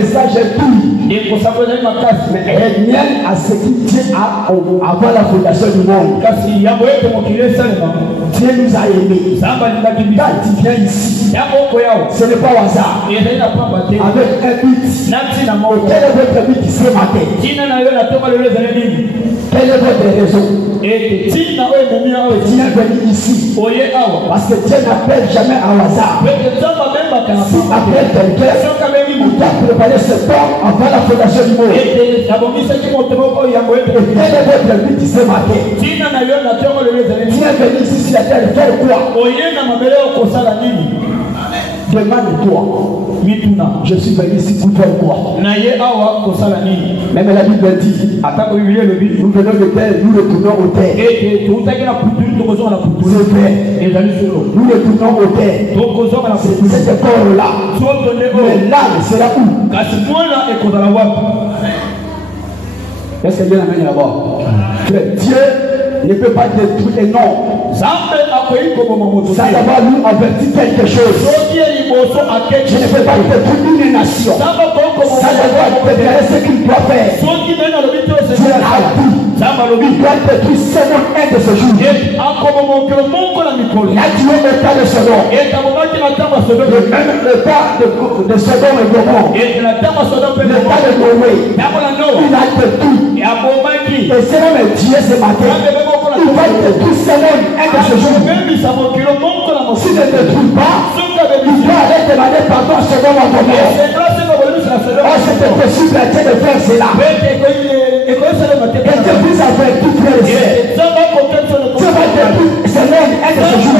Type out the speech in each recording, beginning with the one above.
Ça, j'ai tout. Mais rien à ce qui tient avant la fondation du monde. Dieu nous a aimés. Quand tu viens ici, ce n'est pas au hasard. Avec un but. Quel est votre but ce matin? Quelle est votre raison? Dieu est venu ici. Parce que Dieu n'appelle jamais au hasard. Si appelle quelqu'un, il t'a préparé ce temps avant la fondation du monde. Quel est votre but ce matin? Dieu est venu ici sur la terre faire quoi? Demande-toi. Je suis venu ici pour faire quoi? Même la Bible dit, nous venons de terre, nous retournons au terre. C'est vrai. Nous retournons au terre. C'est ce corps-là. Mais l'âme sera où? Est-ce que Dieu l'amène là-bas? Dieu ne peut pas détruire les noms. Ça d'abord nous avertit quelque chose. Je ne peux pas détruire une nation. Ça d'abord déclarer ce qu'il doit faire. Dieu a dit. Il doit détruire seulement un de ce jour. Il a tué le tas de Sodome. Et même le tas de Sodome et Gomorrhe. Le tas de Noé. Il a détruit. Et c'est même Dieu ce matin. Il va détruire seulement un de ce jour. Si ne détruit pas, il doit aller demander pardon à Sodome et Gomorrhe. Oh, c'était possible à Dieu de faire cela. Et Dieu vous a fait tout frère et sœur. Dieu va détruire seulement un de ce jour.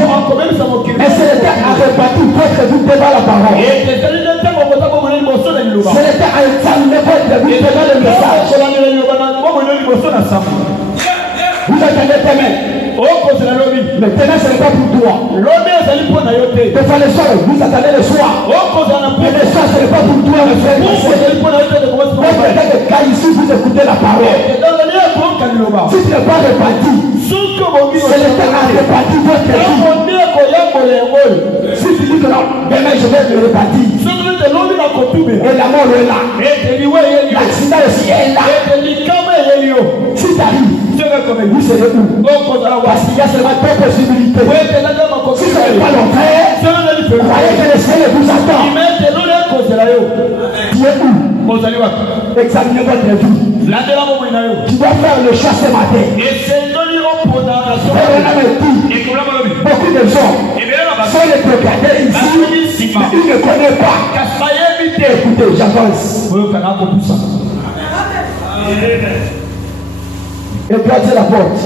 Mais c'est le temps à repartir votre vie devant la parole. C'est le temps à examiner votre vie devant le message. Vous attendez tes mains. Maintenant, ce n'est pas pour toi. De faire le soir, vous attendez le soir. Mais le soir, ce n'est pas pour toi, mes frères. Quand ici, vous écoutez la parole. Si tu n'es pas réparti, c'est le temps à répartir votre vie. Si tu dis que non, demain je vais me répartir. Et la mort est là. L'accident aussi est là. Si tu arrives, vous serez où? Parce qu'il y a seulement deux possibilités. Si ce n'est pas le frère, croyez que le ciel vous attend. Tu es où? Examinez votre vie. Tu dois faire le chat ce matin. Beaucoup de gens sont les propriétaires ici, mais ils ne connaissent pas. Écoutez, j'avance. Et placez la porte.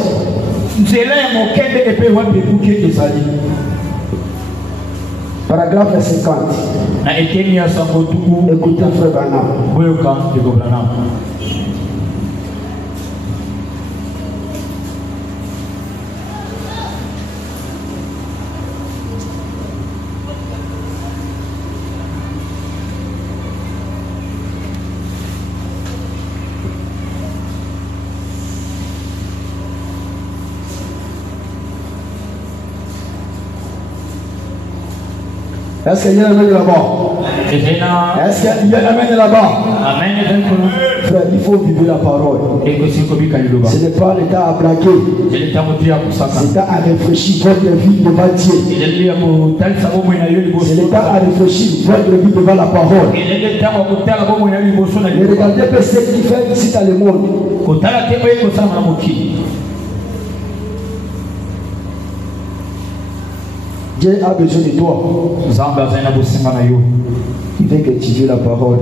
Paragraphe 50. Écoutez, frère Branham. Est-ce qu'il y a un amène là-bas? Est-ce qu'il y a un amène là-bas? Frère, il faut vivre la parole. Ce n'est pas le temps à blaguer. C'est le temps à réfléchir votre vie devant Dieu. C'est le temps à réfléchir votre vie devant la parole. Et regardez un peu ce qu'il fait ici dans le monde. Dieu a besoin de toi. Il veut que tu vives la parole.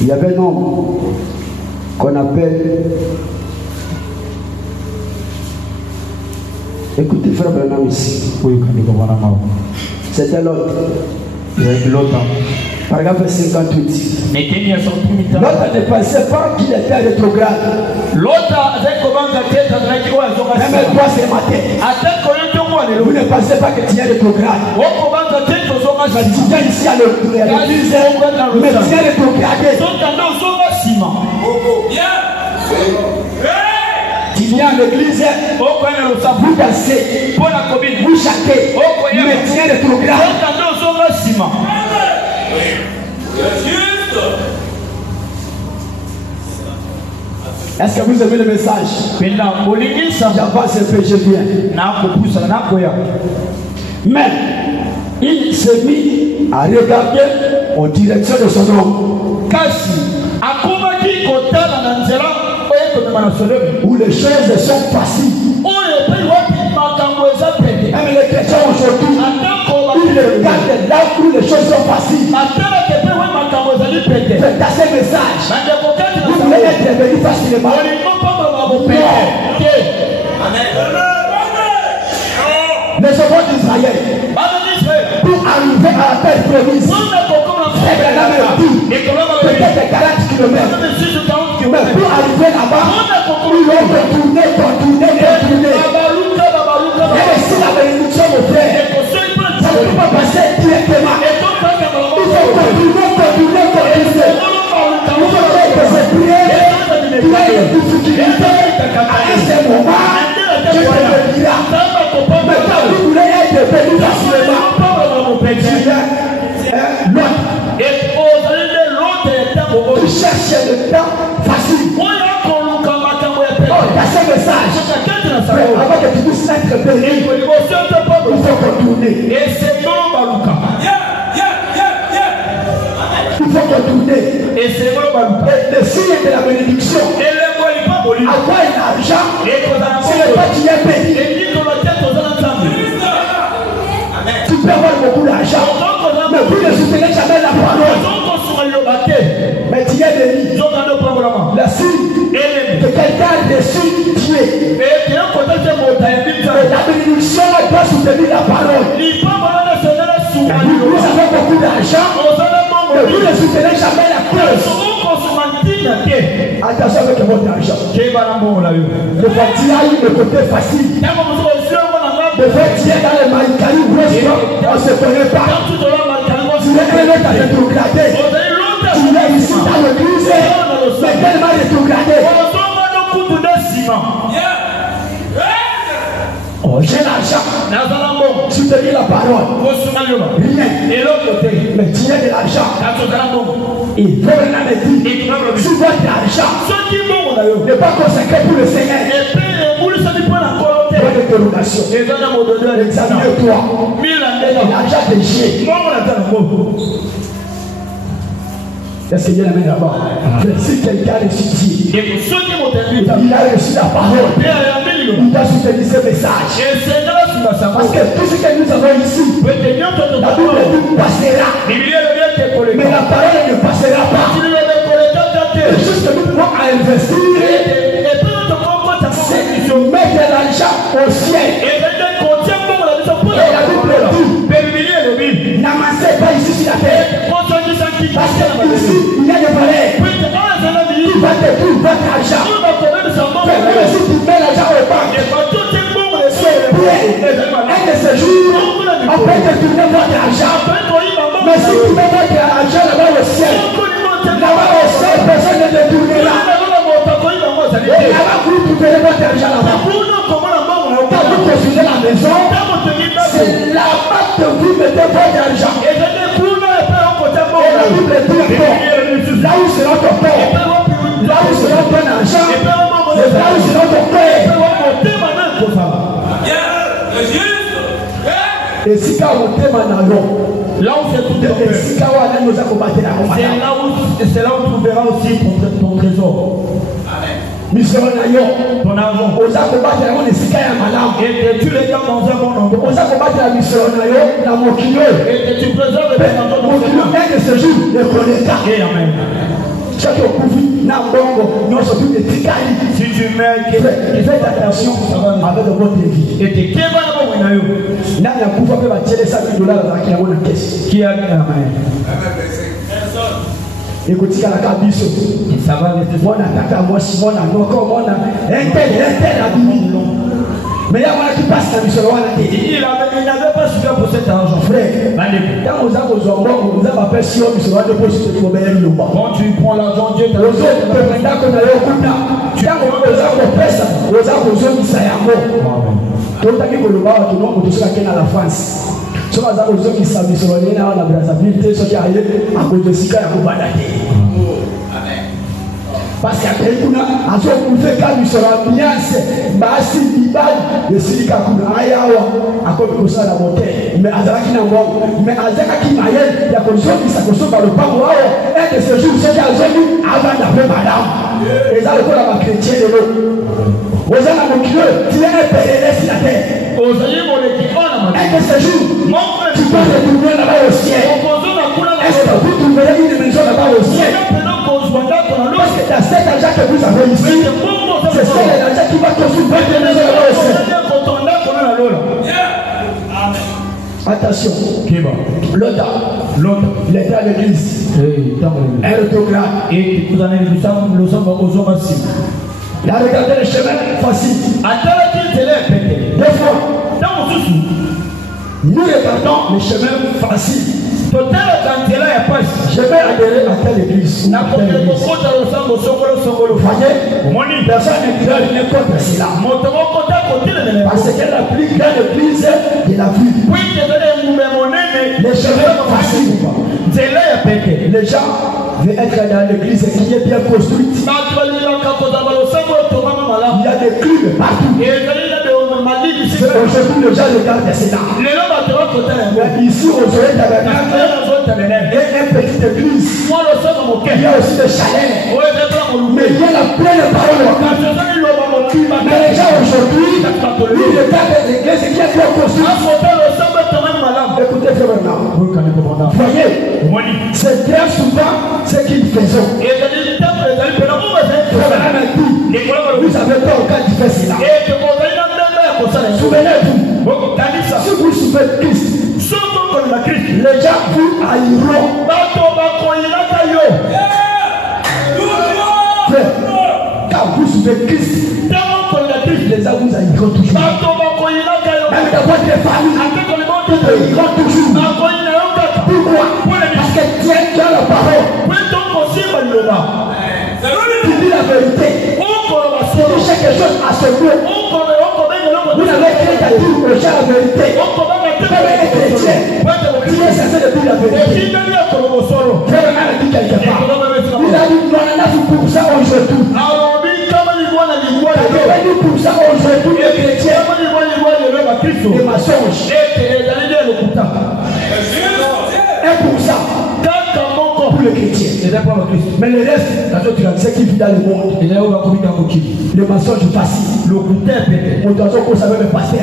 Il y avait un homme qu'on appelle. Écoutez, frère Branham ici. C'était l'autre. Paragraphe 58. L'autre ne pensait pas qu'il était rétrograde. Même toi ce matin. Vous ne pensez pas que tu es rétrograde. Tu viens ici à l'église, mais tu es rétrogradé. Tu viens à l'église, vous dansez, vous chantez, mais tu es rétrograde. Est-ce que vous aimez le message? J'avance un peu, je viens. Mais il s'est mis à regarder en direction de son homme. Où les choses sont faciles. Même les chrétiens aujourd'hui, ils regardent là où les choses sont faciles. Faites à ce message. Vous voulez être béni facilement. Les enfants d'Israël, pour arriver à la terre promise, peut-être 40 km. Mais pour arriver là-bas, ils ont retourné. Et si la bénédiction me fait, ça ne peut pas passer directement. Il faut continuer. Il faut que ces prières, tu as une difficulté à ce moment, je te le dirai. Mais quand vous voulez être béni facilement, tu cherches le temps facile. Dans ce message, avant que tu puisses être béni, il faut retourner. Il faut retourner. Et le signe de la bénédiction, avoir l'argent, c'est le pas qui est béni. Tu peux avoir beaucoup d'argent, mais vous ne soutenez jamais la parole. Mais tu es béni. La signe que quelqu'un a reçu Dieu. La bénédiction doit soutenir la parole. Vous avez beaucoup d'argent, mais vous ne soutenez jamais la cause. Attention avec votre argent. Le fois tu as eu le côté facile. Le fois tu es dans le maïkari, on ne se connaît pas. Tu es un autre à rétrograder. Tu es ici dans l'église, mais tellement rétrogradé. Oh, j'ai l'argent. Soutenir la parole. Rien. Mais tu as de l'argent. Il faut rien me dire. Si votre argent n'est pas consacré pour le Seigneur, bonne interrogation. Examine-toi. L'argent de Dieu. Est-ce qu'il y a la main là-bas? Si quelqu'un a reçu Dieu, il a reçu la parole, il doit soutenir ce message. Parce que tout ce que nous avons ici, la Bible dit passera. Mais la parole ne passera pas. C'est juste que nous pouvons investir, c'est mettre l'argent au ciel. Et la Bible dit, n'amassez pas ici sur la terre. Parce que ici, il y a des valeurs. Tu vas te trouver votre argent. Mais même si tu mets l'argent au banque, c'est bien. Un de ces jours, on peut te tourner votre argent. Mais si tu mets votre argent là-bas au ciel, personne ne te tournera. Et là-bas, vous trouvez votre argent là-bas. Quand vous construisez la maison, c'est là-bas que vous mettez votre argent. Et la Bible dit encore, là où sera ton corps, là où sera ton argent, c'est là où sera ton cœur. Et si quand on t'aime en allant, là où c'est tout est fait, c'est là où tu verras aussi ton trésor. Mission ton argent. On a combattu la Sika ya Malam. Et tu les gardes dans un bon endroit. On a combattu la mission la Mokino. Et tu préserves le Mokino. Un de ce jour, le connaîtra. Amen. Chaque coup, Nambongo, nous sommes des Tikali. Si tu mets, faites attention avec votre vie. Et tu es qui va là-bas? N'a pas pouvoir faire tirer $5,000 dans la caisse. Qui a gagné la main? Écoutez, la cabisso. Ça va rester. Moi, n'attaque à moi, si moi, encore, moi, un tel, la Bible. Mais il y a qui passe la mission. Il n'avait pas suffisamment pour cet argent, frère. Quand vous avez besoin, vous avez appelé si on se va déposer le problème. Quand tu prends l'argent, Dieu t'a donné. Tu as besoin de ça. Donc, tu as besoin de la France. So as a result is service on the now Brazzaville, so I am a good Sika. Parce qu'il y a quelqu'un qui a fait quand il sera bien, basi ibadi yesilika kuna ayawa akokosa na moteur mais azaki na ngongo mais azaka ki mayel ya konzokisa kosoba le pango wao et de ce jour c'est azoni avant d'appeler madame et ça le corps la chrétien de l'eau ozana mokilo tu es un pèlerin sur la terre ozali moleki ona et de ce jour tu peux retourner là-bas au ciel est-ce que vous trouverez une maison là-bas au ciel parce que dans cet argent que vous avez ici c'est ça l'argent qui va construire votre maison là-bas au ciel. Attention, l'autre, il était à l'église. Un autographe. Et vous en avez vu ça, nous sommes aux hommes aussi. Il a regardé le chemin facile. Deux fois, nous regardons le chemin facile. Je vais adhérer à telle église. Voyez, personne n'est contre cela. Parce que la plus grande église de la vie. Les chemins faciles. Les gens veulent être dans l'église qui est bien construite. Il y a des clubs partout. Aujourd'hui, les gens regardent cela. Mais ici, au soleil tabernacle, et une petite église. Il y a aussi des chalets. Mais il y a la pleine parole. Mais les gens aujourd'hui, ils regardent l'église qui est bien construite. Écoutez, frère maintenant. Voyez, c'est très souvent ce qu'ils faisaient. Vous avez peur quand il fait cela. Souvenez-vous, si vous souvenez Christ, les gens vous haïront. Quand vous souvenez Christ, les gens vous haïront toujours. Même dans votre famille, ils haïront toujours. Pourquoi? Parce que Dieu a la parole. Tu dis la vérité. Tu dis quelque chose à ce mot. Vous n'avez qu'à dire aux gens la vérité. Comme un chrétien, tu es censé de dire la vérité. Frère a dit quelque part. Il a dit 99% aujourd'hui. 90% aujourd'hui les chrétiens. Les mensonges. 1% pour les chrétiens. Mais le reste, c'est qui vit dans le monde. Le mensonge facile. On savait le pasteur.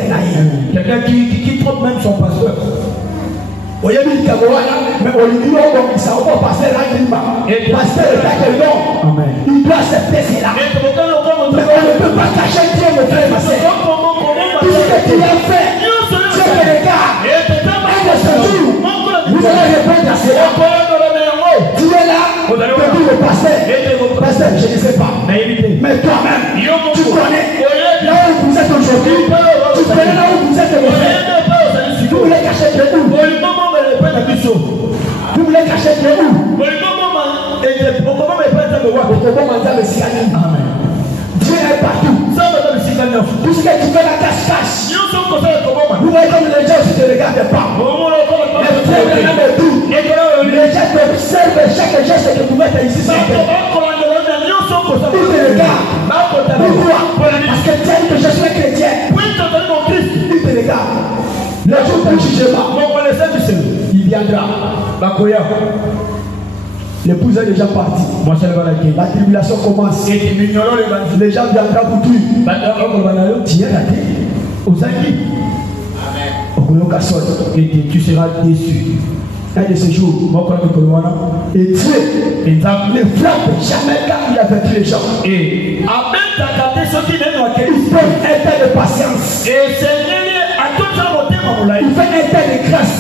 Quelqu'un qui trompe même son pasteur. Mais on lui dit il s'en va passer là. Pasteur est non. Il doit accepter cela. Mais on ne peut pas cacher Dieu, mon frère, ma soeur. Tout ce que tu as fait, Dieu te regarde. Et de ce jour, vous allez répondre à cela. Tu es là, tu dis le pasteur. Pasteur, je ne sais pas. Mais toi-même, tu connais là où vous êtes aujourd'hui. Tu connais là où vous êtes aujourd'hui. Vous voulez cacher de où? Vous voulez cacher de où? Dieu est partout. Tout ce que tu fais la cache-cache. Vous voyez comme les gens ne te regardent pas. Les gens t'observent chaque geste que vous faites ici. Ils te regardent. Pourquoi? Parce que tel que je suis chrétien. Ils te regardent. Le jour du jugement, il viendra. L'épouse est déjà partie. La tribulation commence. Les gens viendront pour tuer. Tu es raté. Et tu seras déçu. Un de ces jours, et Dieu ne frappe jamais quand il a vaincu les gens. Et il peut un temps de patience. Il fait un temps de grâce.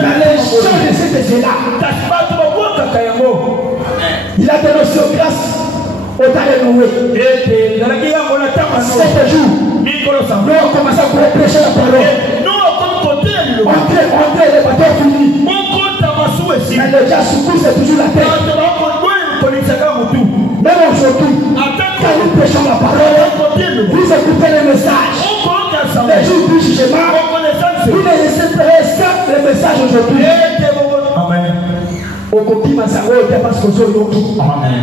Mais les gens essaient de cela. Il a donné son grâce au temps de Noé. 7 jours, nous avons commencé à prêcher la parole. On les bateaux finis. Mais les gens secouent, c'est toujours la tête. Même aujourd'hui, quand nous prêchons la parole, vous écoutez les messages. Les jours du jugement, vous ne laissez pas les messages aujourd'hui. Amen. Au copie Masaro, parce que c'est Amen.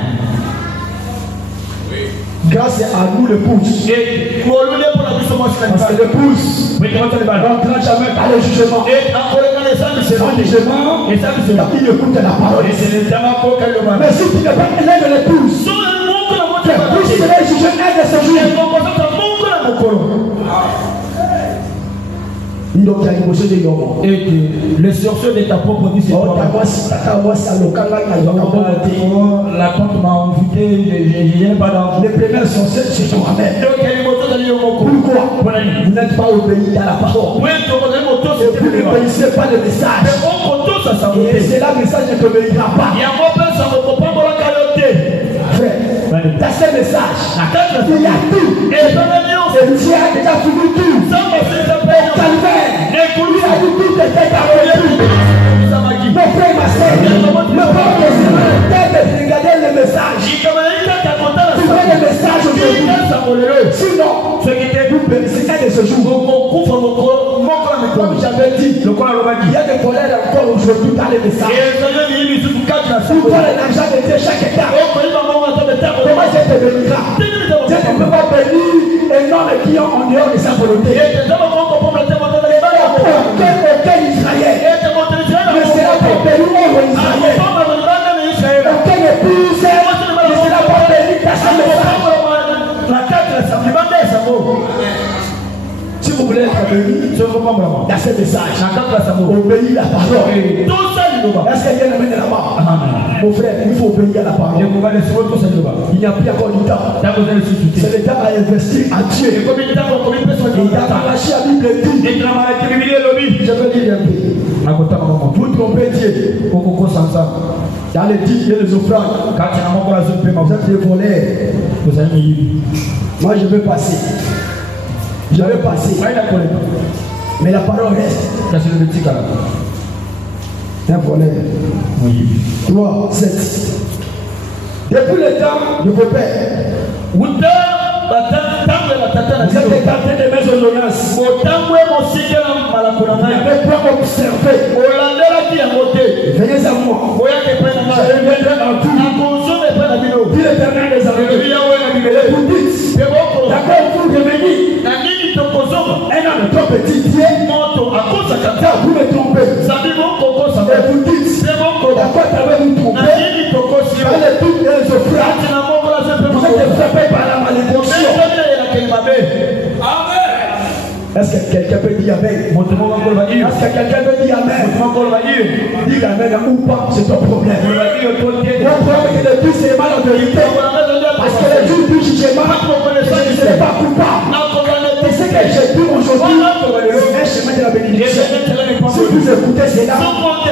Grâce à nous l'épouse. Parce que l'épouse n'entrera jamais par le jugement. Sans jugement, il écoute la parole. Mais si tu n'es pas l'un de l'épouse, l'épouse sera jugée un de ces jours. Et les sorciers de ta propre vie, c'est toi. La tante m'a invité, je n'ai pas d'argent. Les premières sorcières, c'est ton amène. Pourquoi? Vous n'êtes pas obéi à la parole. Vous n'obéissez pas le message. Et c'est là le message ne t'obéira pas. Frère, dans ce message, il y a tout. Et Dieu a déjà fini tout. Au calvaire, il a dit tout était carré. Mon frère, ma soeur, le peuple de regarder le message. Tu vois le message aujourd'hui. Sinon, vous bénissez un de ce jour. Comme j'avais dit, il y a des volets encore aujourd'hui dans les messages. Pour toi, l'argent de Dieu chaque étape. Comment Dieu te bénira? Dieu ne peut pas bénir un homme qui est en dehors de sa volonté. Aucun Israël ne sera pas béni au Israël. Aucun épouse ne sera pas béni dans sa message. Si vous voulez être béni dans ce message, obéis la parole. Est-ce qu'il y a un là-bas? Mon frère, il faut obéir à la parole. Il n'y a plus encore du temps. C'est le temps à investir à Dieu. Il a arraché la Bible dit. Je veux dire un peu. Vous trompez Dieu. Dans les dîmes et les offrandes, vous êtes des voleurs. Moi je veux passer. Je vais passer. Mais la parole reste. Un voleur. 3, 7. Depuis le temps de vos pères, vous êtes tentés de mes ordonnances. Vous n'avez pas observé. Venez à moi. Je reviendrai en tout. Dit l'Éternel des armées. Et vous dites, d'accord, vous revenez. Un homme trop petit, Dieu, vous me trompez. Et vous dites, d'accord, t'avais nous trompé. Dans les toutes les offrandes, vous êtes frappés par la malédiction. Est-ce que quelqu'un peut dire Amen? Est-ce que quelqu'un peut dire Amen? Dis Amen ou pas, c'est ton problème. Mon problème est que depuis c'est mal en vérité. Parce que le jour du jugement, je ne serai pas coupable. Et ce que j'ai dit aujourd'hui, c'est un chemin de la bénédiction. Si vous écoutez cela,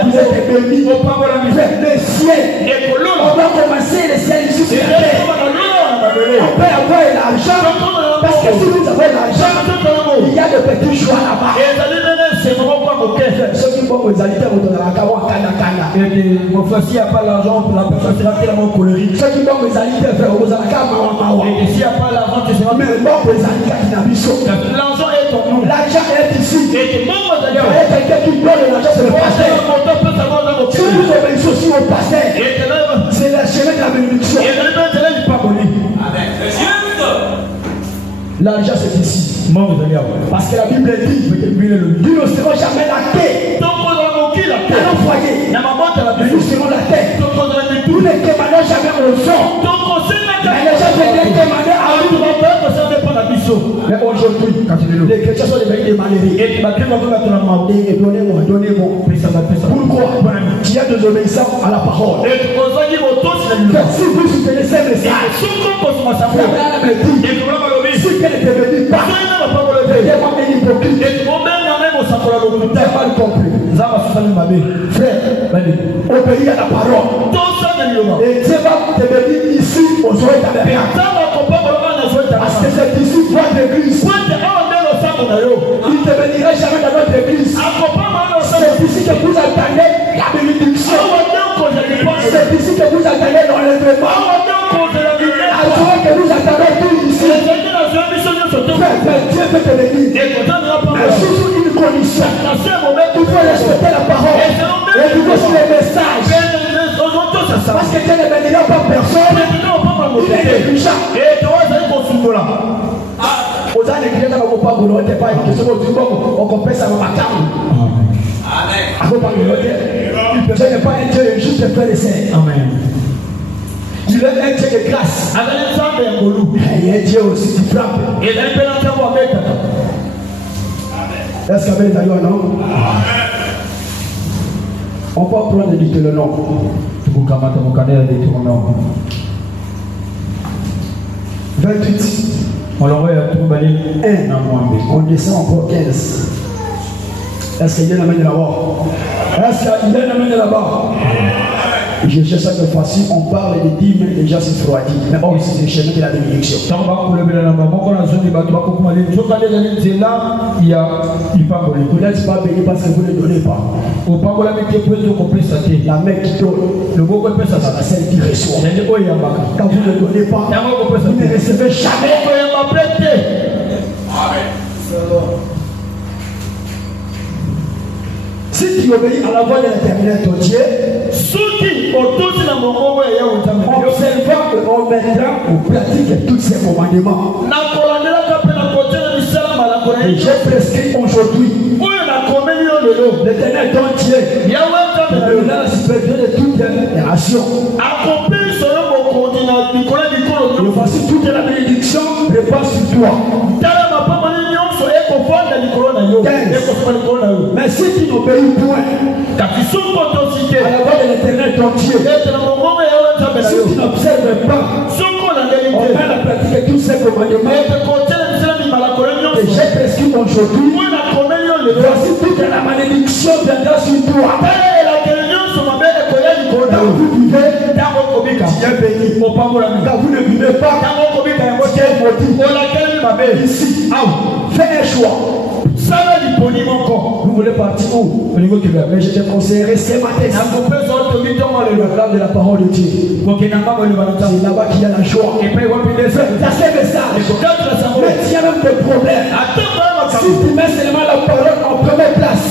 vous êtes bénis. Le ciel, on va commencer le ciel ici sur la terre. On peut avoir l'argent, parce que si vous avez l'argent, il y a de petits choix là-bas. Ceux qui vont aux alitaires, mon frère, s'il n'y a pas l'argent, la personne sera tellement colérique. Ceux qui vont aux alitaires, aux alitaires, et s'il n'y a pas l'argent, tu seras même mort aux alitaires qui n'habitent pas. L'argent est en nous. L'argent est ici. Il y a quelqu'un qui donne l'argent, c'est le pasteur. Si vous obéissez aussi au pasteur, c'est le chemin de la bénédiction. L'argent c'est ici. Parce que la Bible dit nous ne serons jamais la terre. Dans nos foyers, nous serons la terre. Nous ne demandons jamais au son. Mais les gens viennent demander à nous. Mais aujourd'hui, les chrétiens sont devenus des malheureux. Et donnez-moi. Pourquoi? Il y a des obéissants à la parole. Si vous soutenez ces messages, si quelqu'un ne te bénit pas, moi un hypocrite. T'as mal compris. Frère, obéis à la parole. Et Dieu va te bénir ici aux oreilles d'Amérique. Parce que c'est ici votre église. Il ne te bénira jamais dans notre église. C'est ici que vous attendez la bénédiction. C'est ici que vous attendez l'enlèvement. Alors que nous attendons tout ici. Dieu peut te bénir. Mais sous une condition. Tu dois respecter la parole. Et tu dois suivre le message. Parce que Dieu ne bénira pas personne. Il est négligent. là. Aux années qui viennent à mon papa, vous n'êtes pas une question du bon, on comprend ça dans ma table. Amen. Dieu n'est pas un Dieu juste de faire l'essai. Amen. Il est un Dieu de grâce. Il est un Dieu aussi qui frappe. Est-ce qu'il y avait les ailleurs, non? On peut prendre de le nom. Vous 28. On l'envoie à tout balayer. 1. On descend encore 15. Est-ce qu'il y a une amène là-bas? Est-ce qu'il y a une amène là-bas? Je cherche cette fois-ci, on parle de 10 mais déjà c'est froidi. Mais bon, c'est le chemin de la bénédiction. Il y a vous n'êtes pas béni parce que vous ne donnez pas. La main qui donne, c'est celle qui reçoit. Quand vous ne donnez pas, vous ne recevez jamais. Si tu obéis à la voix de l'Éternel ton Dieu, observant et en mettant en pratique tous ces commandements, et j'ai prescrit aujourd'hui l'Éternel ton Dieu, le supérieur de toute génération. Et voici toute la bénédiction repose sur toi. 15. Mais si tu n'obéis point à la voix de l'Éternel ton Dieu, si tu n'observes pas, on met la pratique tous ces commandements que j'ai prescrit aujourd'hui, voici toute la malédiction viendra sur toi. Quand vous vivez, tu es béni. Quand vous ne vivez pas, tu es maudit. Ici, fais un choix. Vous voulez partir où? Mais je te conseillerais ce matin. Le grave de la parole de Dieu. C'est là-bas qu'il y a la joie. T'as ces messages. Mais tu as même des problèmes. Si tu mets seulement la parole en première place,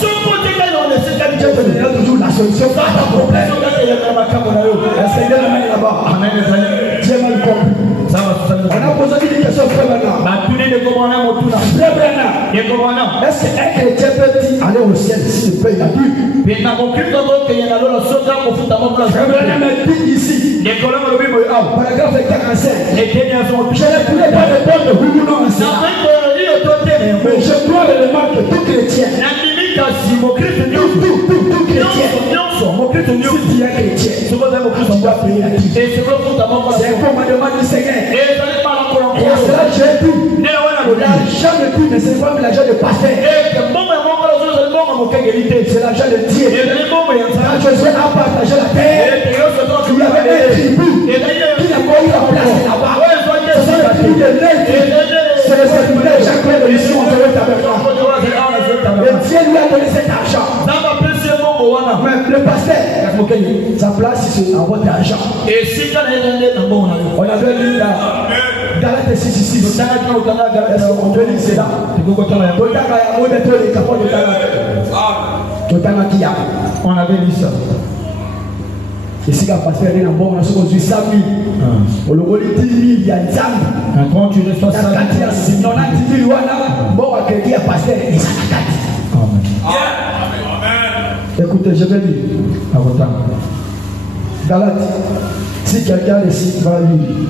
Dieu te donnera toujours la solution à ton problème. Est-ce qu'il y a la main là-bas? Dieu m'a compris. On a posé une question frère Bernard. Frère Bernard, est-ce qu'un chrétien peut aller au ciel s'il ne paye la dû? Frère Bernard me dit ici, paragraphe 45, je ne pourrais pas répondre oui ou non à ça. Mais je dois le demander que tout chrétien, tout chrétien, si tu es chrétien, tu dois payer la dîme. C'est un commandement du Seigneur. Et à cela j'ai dit, l'argent de Dieu ne c'est pas l'argent de pasteur. C'est l'argent de Dieu. Quand Josué a partagé la terre, il y avait un tribu qui n'a pas eu la place là-bas. C'est le tribu de Lévi. C'est le serviteur Jacques de mission de l'État. Et Dieu lui a donné cet argent. Mais le pasteur, sa place c'est dans votre argent. On avait lu là. Galate 6. On doit lire cela. On avait lu ça. Et si le pasteur est dans bon, on a reçu 100 000. On le voit 10 000, il y a 10 ans. Quand tu reçois ça, on a 10 000, bon, à quelqu'un, pasteur, il s'en a 4. Écoutez, je vais lire. Galate, si quelqu'un ici va lire.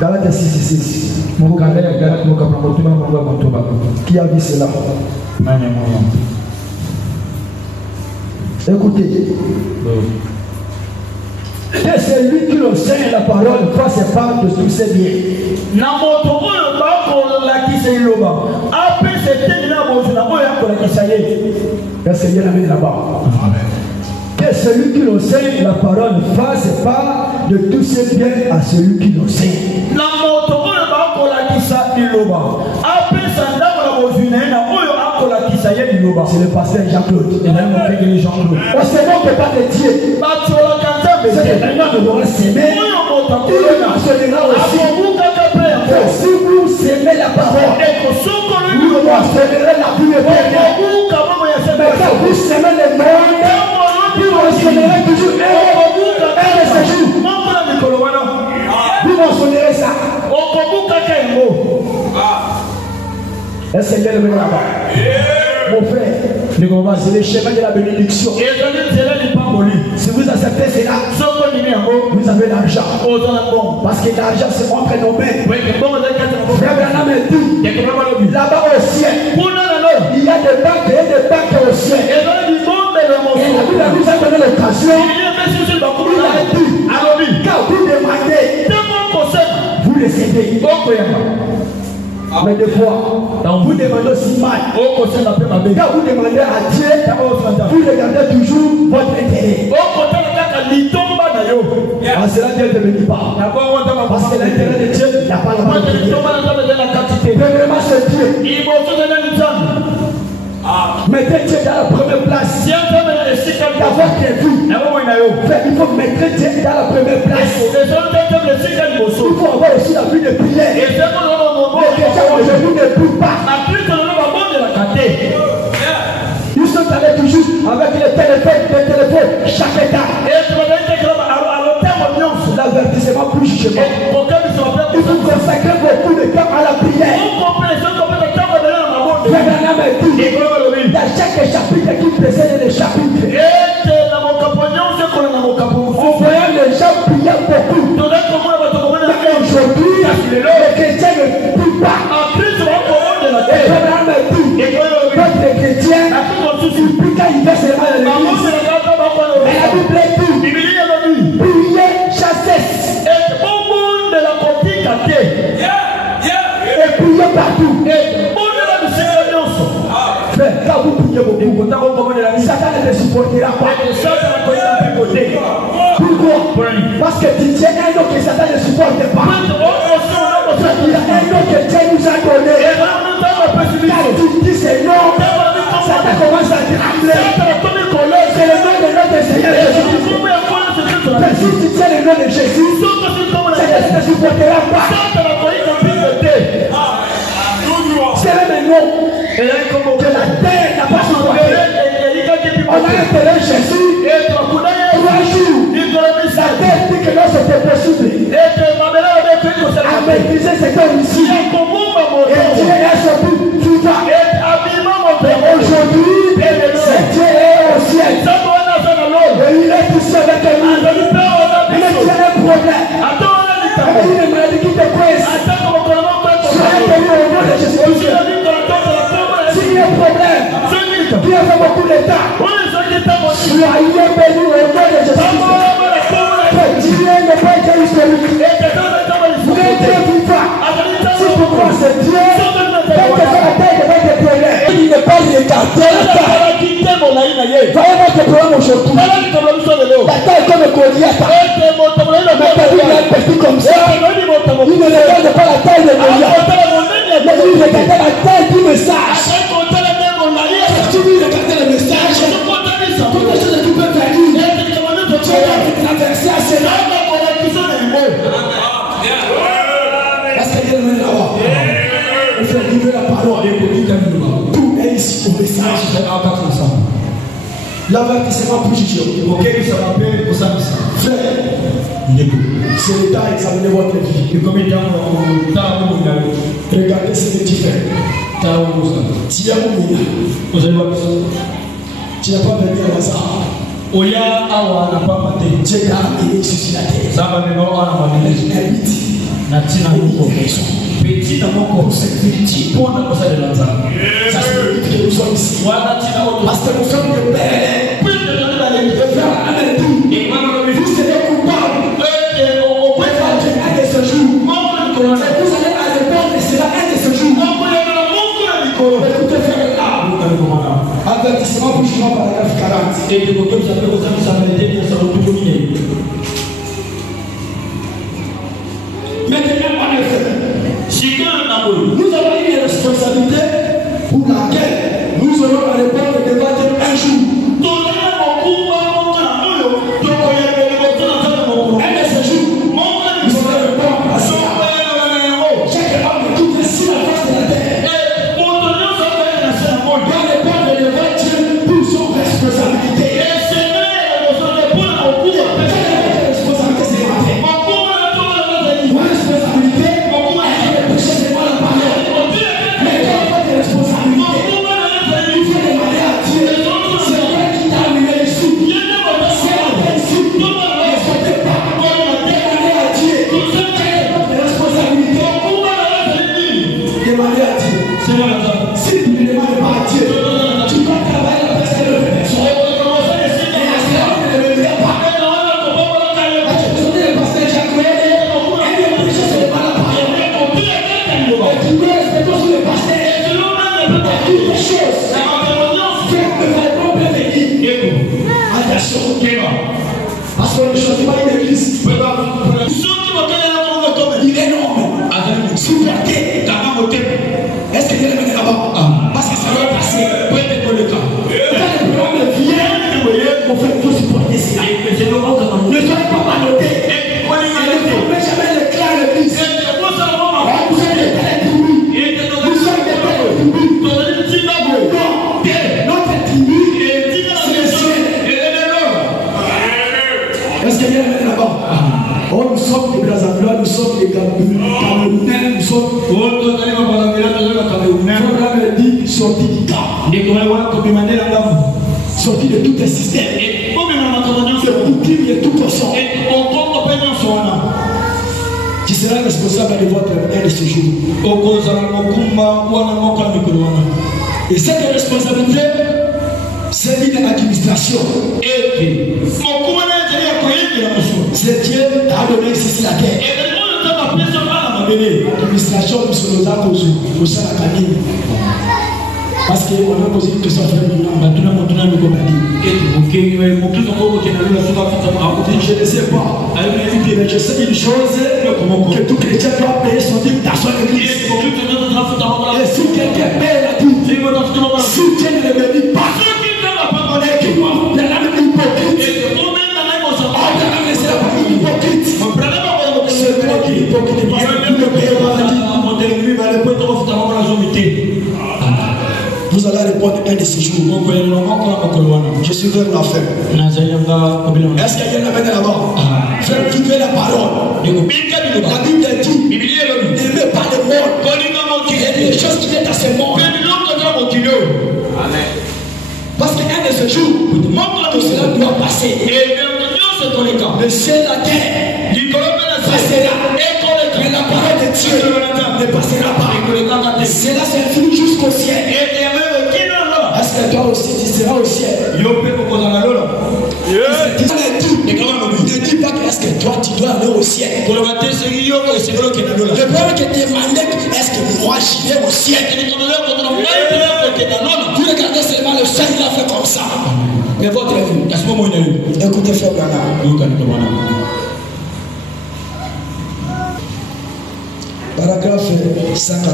Galate 6. Qui a dit cela? Écoutez, que c'est lui qui enseigne la parole fasse part de tous ses biens. Est-ce qu'il y a la main là-bas? Que celui qui enseigne la parole fasse part de tous ses biens à celui qui l'enseigne. C'est le pasteur Jean-Claude. On se moque pas de Dieu. C'est le Seigneur de nous s'aimer. Il mentionnera aussi. Si vous s'aimez la parole, vous mentionnerez la vie éternelle. Mais quand vous s'aimez le monde, vous mentionnerez toujours un de ces jours. Vous mentionnerez ça. Est-ce que quelqu'un est là-bas? Mon frère, c'est le chemin de la bénédiction. Si vous acceptez cela, vous avez l'argent. Parce que l'argent se montre nos mains. Frère Branham dit, là-bas au ciel, il y a des banques et des banques au ciel. Et la Bible nous a donné l'occasion. Il a dit, quand vous demandez, vous recevez. Mais des fois, vous demandez aussi mal. Quand vous demandez à Dieu, vous regardez toujours votre intérêt. Ah, cela Dieu ne bénit pas. Parce que l'intérêt de Dieu n'a pas la quantité. Premièrement, c'est Dieu. Mettez Dieu dans la première place. D'avoir prévu. Il faut mettre Dieu dans la première place. Il faut avoir aussi la vie de prière. Les chrétiens aujourd'hui ne prient pas. Ils sont allés toujours avec les téléphones chaque état. L'avertissement plus jugement. Il faut consacrer beaucoup de temps à la prière. Dans chaque chapitre qui précède le chapitre, on voyait les gens prier beaucoup. Aujourd'hui, les chrétiens ne prient pas. Notre chrétien, il prie quand il fait seulement l'église. Mais la Bible dit, priez sans cesse. Et priez partout. Quand vous priez beaucoup, Satan ne te supportera pas. Pourquoi? Parce que tu tiens un nom que Satan ne supporte pas. Il y a un nom que Dieu nous a donné. Quand tu dis ce nom, Satan commence à trembler. C'est le nom de notre Seigneur Jésus. Mais si tu tiens le nom de Jésus, Satan ne te supportera pas. C'est le nom que la terre n'a pas supporté. On a intérêt Jésus. 3 jours. La terre dit que non, c'était possible. À maîtriser cet homme ici. Et Dieu est sorti vivant. Aujourd'hui, c'est Dieu est au ciel. Et il est ici avec nous. Mais tu as un problème. Il y a une maladie qui te presse. Sois guéri au nom de Jésus. S'il y a un problème, qui a fait beaucoup de temps, soyez béni au nom de Jésus. Dieu ne peut pas être historique. Mais Dieu vivant. Si pour moi c'est Dieu, quelle que soit la taille de votre problème, il n'est pas écarté la taille. Voyez votre problème aujourd'hui. La taille comme Goliath. Mais David est un petit comme ça. Il ne regarde pas la taille de Goliath. Mais il regarde la taille du message. Si vous regardez le message, toutes les choses que tu peux faire, tu vas traverser à cela. Est-ce que Dieu me là-bas? Il faut livrer la parole. Tout est ici au message. L'avertissement pour juger. Frère, c'est le temps d'examiner votre vie. Regardez ce que tu fais. Tu n'as pas venu au hasard. Tu es amené sur la terre. Petit dans mon corps, c'est petit pour la cosa de l'ensemble. Ça signifie que nous sommes ici. Parce que nous sommes des pères. Plus de gens dans les deux frères, Amen. Vous serez coupables. Vous allez un de ce jour. Vous allez à répondre et c'est un de ce jour. Écoutez, frère, là. Avertissement pour jugement paragraphe 40. Et de vous avez aux amis, ça m'a aidé, ça va tout dominer. Maintenant, en effet, nous avons une responsabilité pour laquelle nous aurons à répondre devant Dieu un jour. Un de ces jours, nous allons répondre à cela. Chaque homme qui décide la face de la terre doit répondre devant Dieu pour son responsabilité. Il est énorme. Supporter. Est-ce que Dieu le met là-bas? Parce que ça va passer. Quand le problème vient, il faut supporter cela. Ne soyez pas malnoté. Ne mettez jamais le clan de l'église. Vous êtes des télé-tribus. Nous sommes des télé-tribus. Notre tribu, c'est le ciel. Est-ce que Dieu le met là-bas? Oh, nous sommes des Brazzaville, nous sommes des Camerounais, nous sommes. Programme dit sorti du camp. Sorti de tout un système. De coutume et tout consent. Qui sera responsable de votre avenir de ce jour. Et cette responsabilité, c'est une administration. C'est Dieu qui a donné ici la terre. L'administration, nous sommes là pour ça la canine. Parce qu'on a posé une question à faire du nom. Je ne sais pas. Mais je sais une chose, que tout chrétien doit payer son dîme dans son église. Et si quelqu'un paie la dîme, si Dieu ne le bénit pas, et qu'il doit faire la même hypocrite, c'est toi qui es hypocrite, parce que tu ne payes pas la dîme. Vous allez répondre un de ces jours. Je suis vers la fin. Est-ce qu'il y en a maintenant là-bas? Faire vivre la parole. La Bible dit, n'aimez pas le monde. Il y a des choses qui viennent à ce monde. Parce qu'un de ces jours, tout cela doit passer. Le ciel, la terre passera. Mais la parole de Dieu ne passera pas. Cela s'infini jusqu'au ciel. Est-ce que toi aussi tu seras au ciel? Ne dis pas que est-ce que toi tu dois aller au ciel. Le problème que tu demandais, est-ce que moi j'y vais au ciel? Vous regardez seulement le ciel, il a fait comme ça. Mais votre vie, écoutez frère Branham. Paragraphe 180.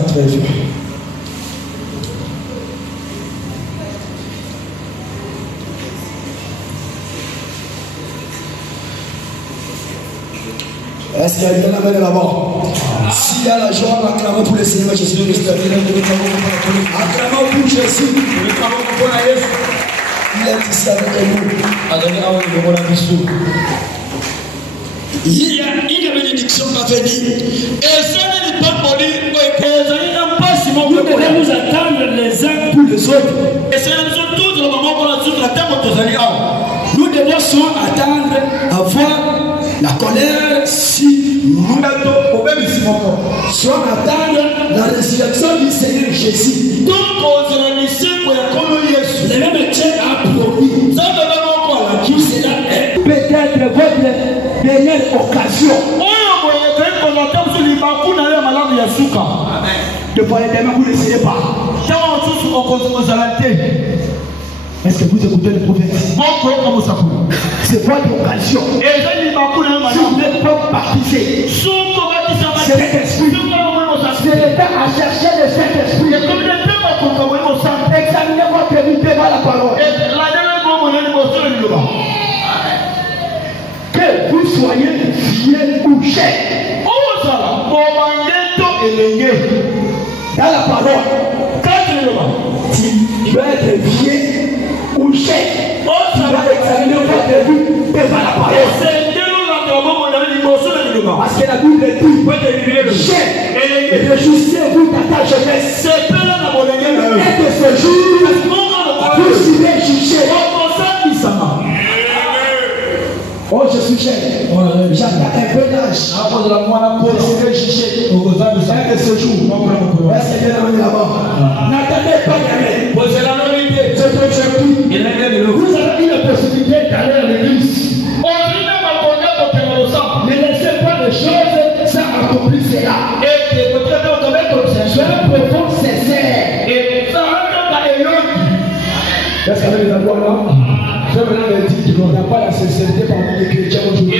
Est-ce qu'il y a une amène là-bas? S'il y a la joie, acclamons pour le Seigneur Jésus-Christ. Acclamons pour Jésus. Il est ici avec nous. Il y a une bénédiction qui avait dit. Et ça n'est pas pour dire. Nous devons nous attendre les uns pour les autres. Et c'est la chose toute la maman pour la suite la terre. Nous devons attendre avoir la colère si nous soit attendre la résurrection du Seigneur Jésus. Le même Dieu a promis. Tout cela est peut-être votre dernière occasion de voir les demain, vous ne laissez pas. Est-ce que vous écoutez le prophète? C'est votre occasion. Si vous n'êtes pas baptisé, Saint-Esprit, c'est le temps à chercher le Saint-Esprit. Examinez votre vie devant la parole. Que vous soyez vieux ou cher, dans la parole, tu dois être vieux ou cher. Tu dois examiner votre vie devant la parole. Parce que la Bible dit, cher, réjouissez-vous dans ta jeunesse. Et de ce jour, vous serez jugés. Oh, je suis cher. J'attends un peu d'âge. Je serai jugé. Un de ce jour. Est-ce que bien amené là-bas? N'attendez pas jamais. Vous avez eu la possibilité d'aller à l'église. Ne laissez pas les choses sans accomplir cela. Je vais profond sincère. Est-ce qu'avec les avoirs là? Je vais maintenant dire qu'il n'y a pas la sincérité parmi les chrétiens aujourd'hui.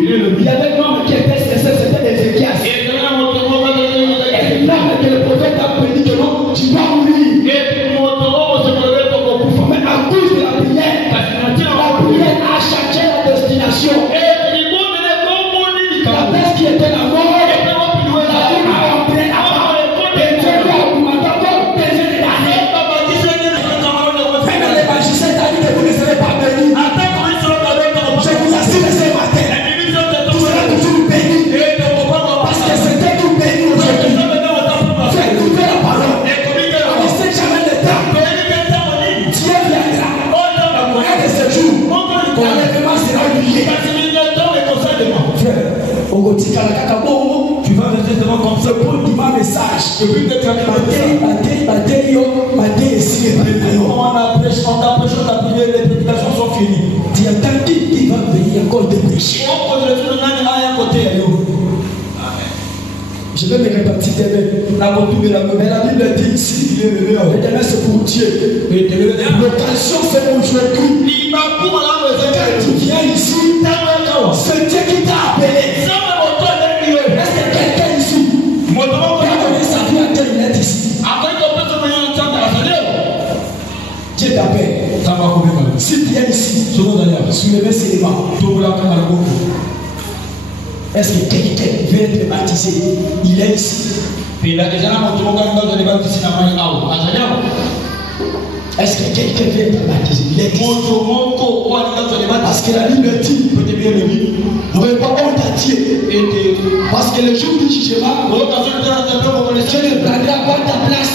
Il y avait un homme qui était stressé, c'était Ézéchias. Et là, que le prophète a prédit que non, tu vas mourir. Mais à cause de la prière a changé la destination. La bête qui était la mort, la vie a entré là-bas. Et Dieu lui a commandé comme baiser les années. Même les magiciens t'ont dit que vous ne serez pas bénis. Je vous assure ce matin, vous serez toujours bénis. Parce que c'était tout béni aujourd'hui. Fais écouter la parole. On ne sait jamais le temps. Dieu viendra. Un de ces jours, ton événement sera oublié. Tu vas rester devant comme ça pour dire ma message. On a prêché, on t'a prié, les prédications sont finies. Tu attends qui va venir encore te prêcher. Je vais me répartir mais la Bible dit ici, l'éternel c'est pour Dieu. L'occasion c'est aujourd'hui. Quand tu viens ici, c'est Dieu qui t'a appelé. Est-ce que quelqu'un ici qui a donné sa vie à Dieu, il est ici? Dieu t'appelle. Si tu es ici, soulevez ses mains. Est-ce que quelqu'un veut être baptisé? Il est ici. Est-ce que quelqu'un veut être baptisé? Il est ici. Parce que la Bible dit, n'aurait pas honte à Dieu. Parce que le jour du jugement, Dieu ne prendra pas ta place.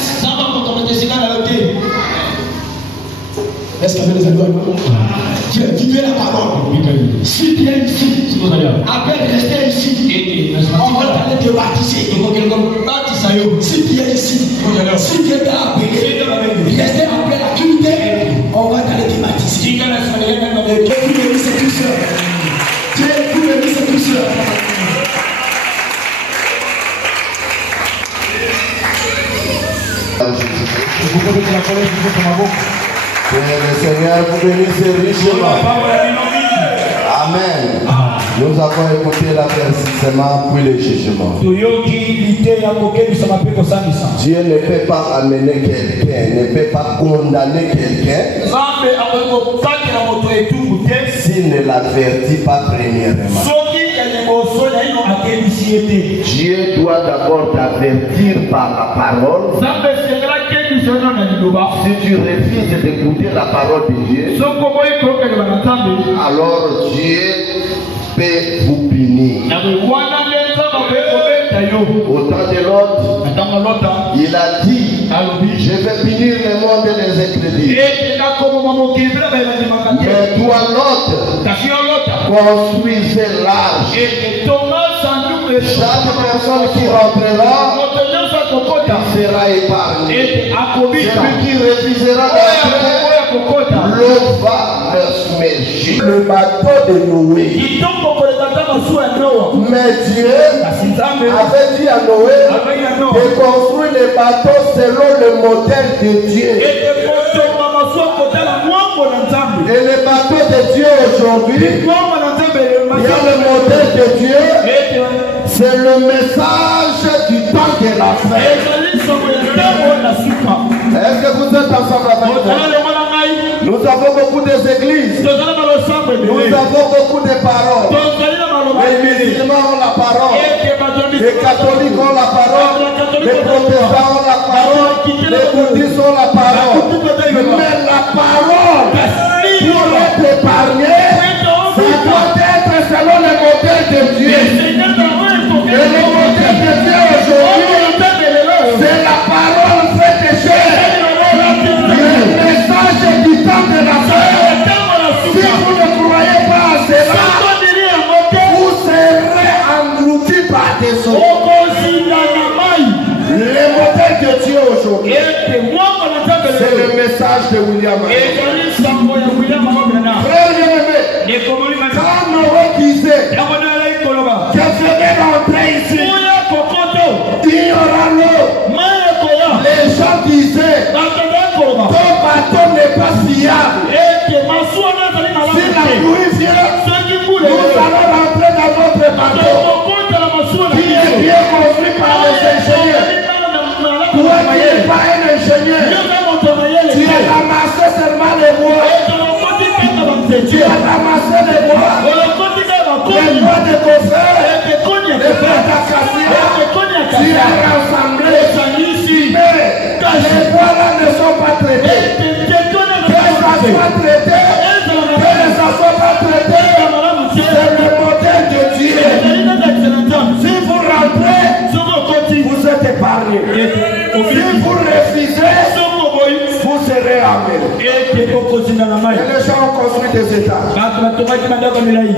Est-ce qu'il y avait des alloués? Vivez la parole. Si tu es ici, après rester ici, on va t'aller te baptiser. Si tu es ici, si Dieu t'a appelé, restez après la culte, on va t'aller te baptiser. Dieu vous bénisse tous. Dieu vous bénisse tous. Que le Seigneur vous bénisse richement. Amen. Nous avons écouté l'avertissement puis le jugement. Dieu ne peut pas amener quelqu'un, ne peut pas condamner quelqu'un s'il ne l'avertit pas premièrement. Dieu doit d'abord t'avertir par la parole. Si tu refuses d'écouter la parole de Dieu, alors Dieu peut vous punir. Au temps de l'autre, il a dit, je vais punir le monde et les incrédules. Mais toi l'autre, construisez l'arche. Chaque personne qui rentrera sera épargné. Celui qui refusera d'entrer, l'eau va le submerger. Le bateau de Noé. Mais Dieu avait dit à Noé de construire les bateaux selon le modèle de Dieu. Et les bateaux de Dieu aujourd'hui, il y a le modèle de Dieu, c'est le message du temps de la fin. Est-ce que vous êtes ensemble avec moi? Nous avons beaucoup d'églises, nous avons beaucoup de paroles. Les musulmans ont la parole, les catholiques ont la parole, les protestants ont la parole, les bouddhistes ont la parole. Mais la parole, pour être épargné, ça doit être selon le modèle de Dieu. Et le modèle de Dieu aujourd'hui, c'est la parole faite chair. Le message du temps de la fin. Si vous ne croyez pas à cela, vous serez engloutis par des eaux. Le modèle de Dieu aujourd'hui, c'est le message de William. Frère bien-aimé, quand Noé disait que je vais rentrer ici, il y aura l'eau. Les gens disaient, ton bateau n'est pas fiable. Si la pluie vient, nous allons rentrer dans pas un ingénieur. Tu as ramassé seulement les bois. Tu as ramassé les bois. Les bois de coffre. Les bois d'acacia. Tu as rassemblé. Mais les bois là ne sont pas traités. Que ça soit traité. Que ça soit pas traité. C'est le modèle de Dieu. Si vous rentrez, vous êtes épargné. Si vous refusez, vous serez amené. Et les gens ont construit des étages.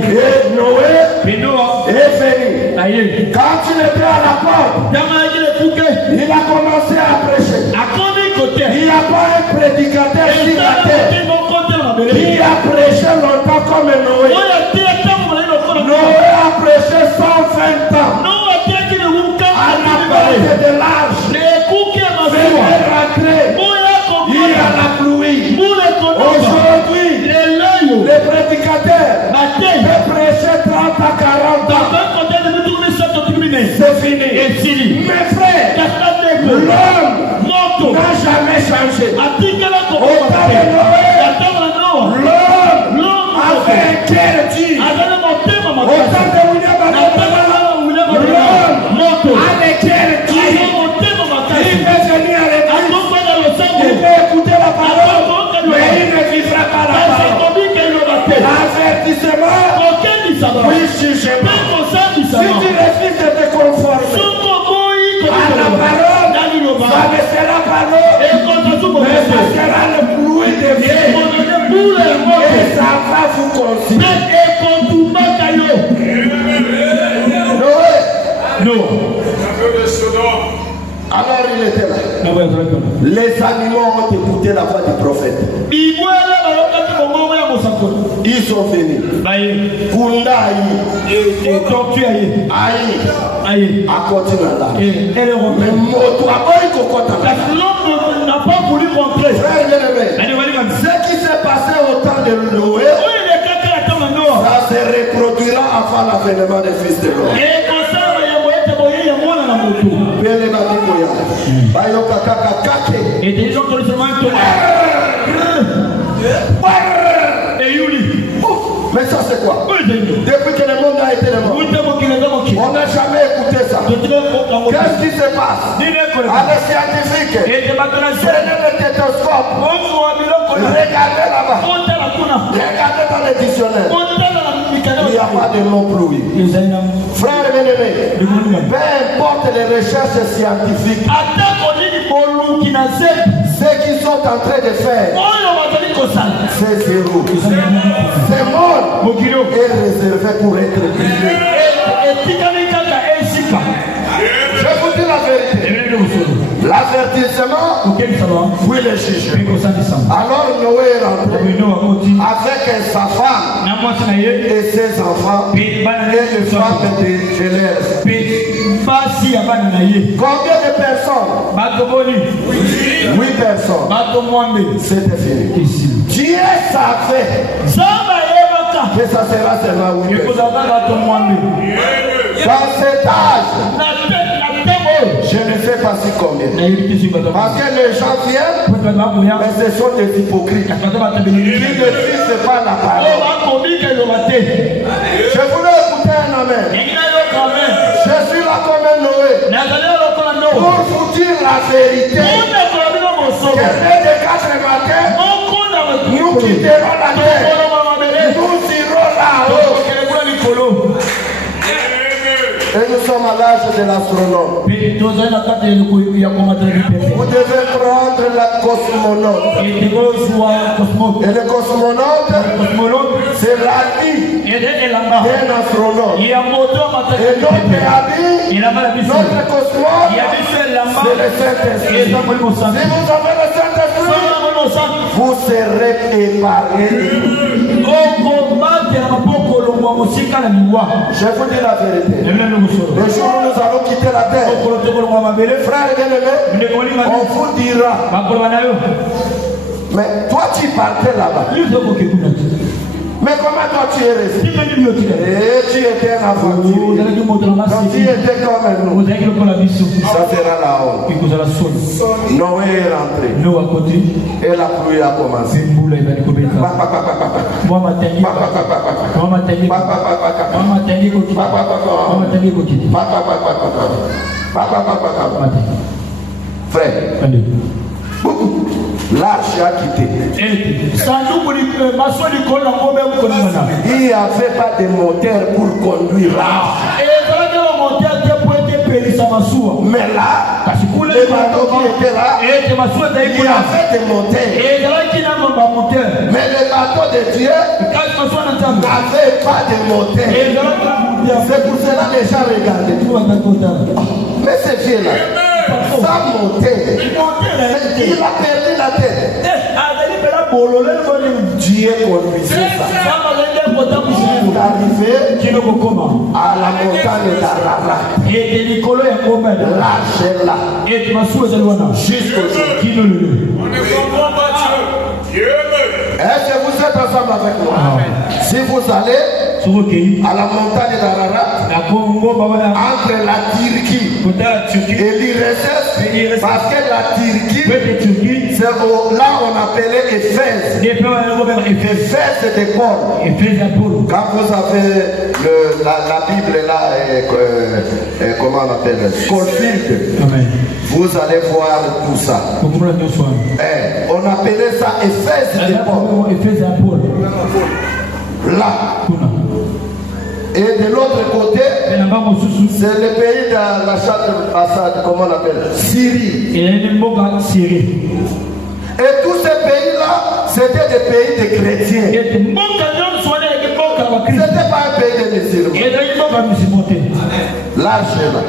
Et Noé est venu. Quand il était à la porte, il a commencé à prêcher. Il n'y a pas un prédicateur sur la terre qui a prêché longtemps comme Noé. Noé a prêché 120 ans. À la porte de l'âge. Venez rentrer. Il y a la pluie. Aujourd'hui, les prédicateurs peuvent prêcher 30 à 40 ans. C'est fini. Mes frères, l'homme n'a jamais changé. Au temps de Noé, l'homme avait un cœur dur. Au temps de William, l'homme a un cœur dur. Il peut venir à l'église, il peut écouter la parole, mais il ne vivra pas la parole. L'avertissement, oui, jugement. Si tu refuses de te conformer à la parole, ça ne sera pas l'eau, mais ça sera le bruit de vie. Et ça va vous consumer. Non. Alors il était là. Les animaux ont écouté la voix du prophète. Ils sont venus. Kunda aïe. À continuer là. Mais l'homme n'a pas voulu rentrer. Ce qui s'est passé au temps de Noé, ça se reproduira avant l'avènement des fils de l'homme. Et des gens qui ont seulement mais ça c'est quoi? Depuis que le monde a été le monde, on n'a jamais écouté ça. Qu'est-ce qui se passe? À les scientifiques, prenez le stéthoscope, regardez là-bas, regardez dans le dictionnaire. Il n'y a pas de non-pluie. Frères et bien-aimés, peu importe les recherches scientifiques, ce qu'ils sont en train de faire, c'est zéro. Ce monde est réservé pour être prié. Je vous dis la vérité. L'avertissement, vous le jugez. Alors Noé est rentré avec sa femme et ses enfants et les femmes de Gélès. Combien de personnes? 8 personnes. C'était fini. Dieu savait que ça sera seulement 8 personnes. Dans cet âge, je ne sais pas si combien. Parce que les gens viennent, mais ce sont des hypocrites qui ne suivent pas la parole. Je voulais écouter un amen. Je suis là comme un Noé pour vous dire la vérité. Quelqu'un de 4 matins, nous quitterons la terre. Nous irons là-haut. Et nous sommes à l'âge de l'astronome. Vous devez prendre la cosmonaute. Et le cosmonaute, c'est l'habit d'un astronome. Et notre habit, notre cosmonaute, c'est le Saint-Esprit. Si vous avez le Saint-Esprit, vous serez épargnés. Je vous dis la vérité. Le jour où nous allons quitter la terre, frères bien-aimés, on vous dira. Mais toi tu partais là-bas. Mais comment toi tu es resté? Et tu tu étais un aventurier, quand tu étais comme nous, ça sera la honte. Noé est rentré et la pluie a commencé. Frère, l'arche a quitté. Il n'y avait pas de moteur pour conduire l'arche. Mais là, les bateaux qui étaient là, il y avait des moteurs. Mais les bateaux de Dieu n'avaient pas de moteur. C'est pour cela que les gens regardaient. Mais ce vieux-là, sans moteur, il a perdu la tête. Dieu conduisait ça. Pour arriver à la montagne d'Ararat. L'arche est là. Jusqu'aujourd'hui. Est-ce que vous êtes ensemble avec moi? Si vous allez à la montagne d'Ararat, entre la Turquie et l'Irésès, parce que la Turquie, c'est là on appelait Éphèse. Éphèse de Paul. Quand vous avez la Bible là, comment on appelle, Scofield, vous allez voir tout ça. On appelait ça Éphèse de Paul. Là. Et de l'autre côté, c'est le pays de la charte Assad, comment on appelle, Syrie. Et tous ces pays-là, c'était des pays de chrétiens. C'était pas un pays de musulmans. L'arche est là.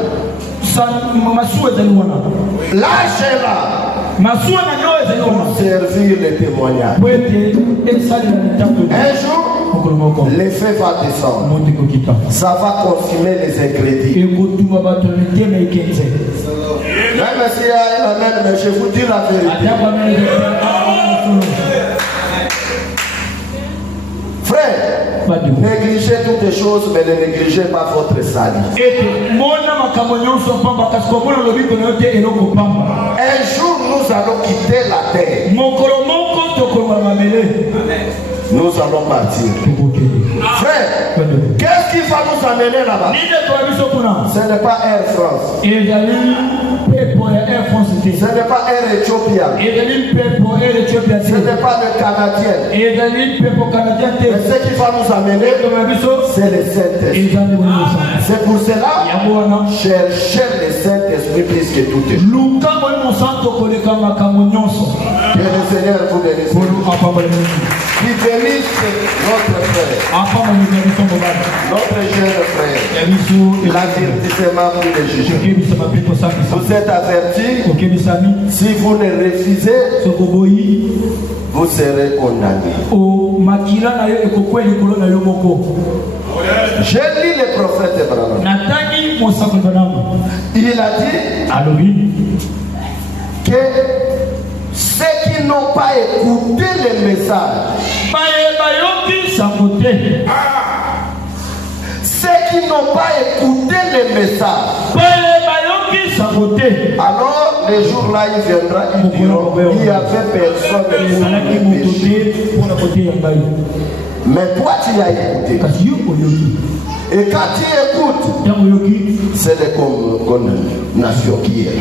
L'arche est là. Pour servir les témoignages. Un jour, le feu va descendre. Ça va consumer les ingrédients. Même si il y a un amen, mais je vous dis la vérité. Frère, négligez toutes les choses, mais ne négligez pas votre salut. Un jour, nous allons quitter la terre. Nous allons partir. Frère, qu'est-ce qui va nous amener là-bas? Ce n'est pas Air France. Ce n'est pas Air Ethiopia. Ce n'est pas le Canadien. Mais ce qui va nous amener, c'est le Saint-Esprit. C'est pour cela, cherchez le Saint-Esprit plus que tout est. Que le Seigneur vous bénisse. Qui bénisse notre frère, notre jeune frère, l'avertissement pour les juger. Vous êtes avertis, si vous ne refusez, vous serez condamné. J'ai lu le prophète Abraham. Il a dit que ceux qui n'ont pas écouté le message, ceux qui n'ont pas écouté le message, alors les jours-là il viendra, ils diront il n'y avait personne pour pécher. Mais toi tu as écouté. Et quand tu écoutes, c'est la condamnation qui est.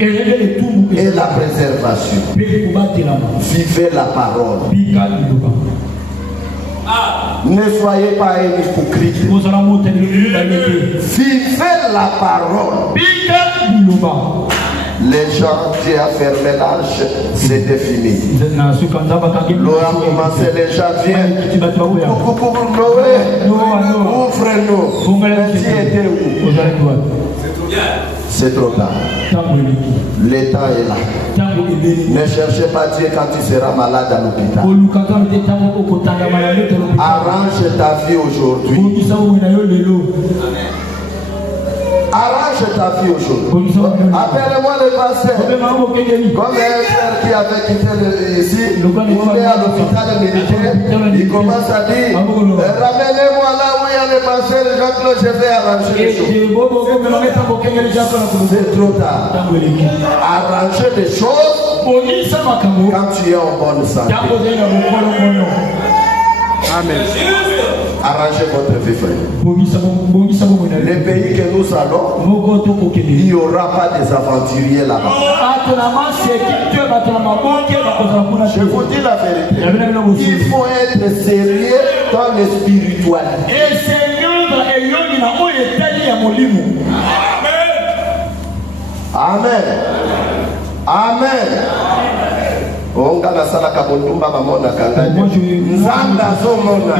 Et la préservation. Vivez la parole. Ne soyez pas un hypocrite. Vivez la parole. Les gens qui ont fermé l'arche, c'était fini. L'eau a commencé, les gens viennent. Noé, ouvre-nous. Tu étais où? C'est trop tard. Le temps est là. Ne cherchez pas Dieu quand tu seras malade à l'hôpital. Arrange ta vie aujourd'hui. Arrange ta vie aujourd'hui. Appelle-moi le pasteur. Comme un frère qui avait quitté ici, on est à l'hôpital militaire, il commence à dire ramenez-moi là où il y a l'année passée, Jean-Claude, je vais arranger les choses. C'est trop tard. Arranger les choses quand tu es en bonne santé. Amen. Arrangez votre vie, frère. Les pays que nous allons, il n'y aura pas des aventuriers là-bas. Je vous dis la vérité. Il faut être sérieux dans le spirituel. Amen. Amen. Onga na sala kabondumba mamona kangani nzanda zomona